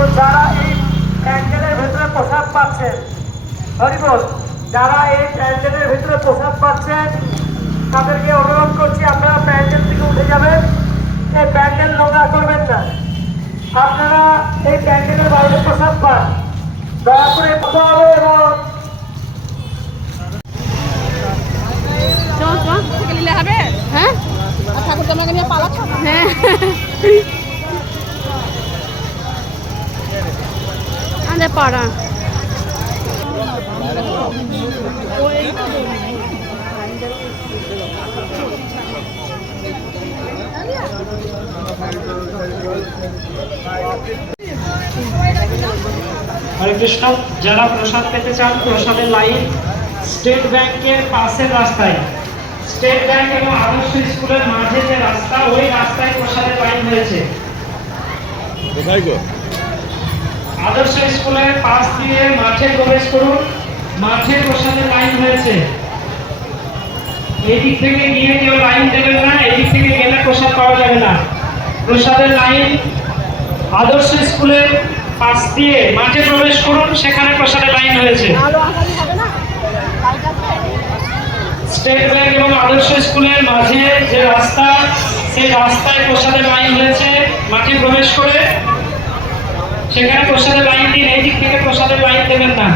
তো যারা এই প্যান্ডেলের ভেতরে প্রসাদ পাচ্ছেন, হরিবোল, যারা এই প্যান্ডেলের ভেতরে প্রসাদ পাচ্ছেন তাদেরকে অনুরোধ করছি আপনারা প্যান্ডেল থেকে উঠে যাবেন। এই প্যান্ডেল নোংরা করবেন না। আপনারা এই প্যান্ডেলের বাইরে প্রসাদ পান, দয়া করে কথা হবে। এবং হ্যাঁ ঠাকুর জামাকে নিয়ে পালাচ্ছ? হ্যাঁ আমাদের পাড়া হরে কৃষ্ণ। যারা প্রসাদ পেতে চান, প্রসাদের লাইন স্টেট ব্যাংকের পাশের রাস্তায়, স্টেট ব্যাংক এবং আদর্শ স্কুলের মাঝে যে রাস্তা, ওই রাস্তায় প্রসাদের লাইন হয়েছে। আদর্শ স্কুলের পাশ দিয়ে মাঠে প্রবেশ করুন, মাঠে প্রসাদের লাইন হয়েছে। এদিক থেকে গিয়ে কেউ লাইন দেবেন না, এদিক থেকে গেলে প্রসাদ পাওয়া যাবে না। প্রসাদের লাইন আদর্শ স্কুলের পাশ দিয়ে মাঠে প্রবেশ করুন, সেখানে প্রসাদের লাইন হয়েছে। স্টেট ব্যাংক এবং আদর্শ স্কুলের মাঝে যে রাস্তা, সেই রাস্তায় প্রসাদের লাইন হয়েছে। মাঠে প্রবেশ করে সেখানে প্রসাদের লাইন দিন, এই দিক থেকে প্রসাদের লাইন দেবেন না।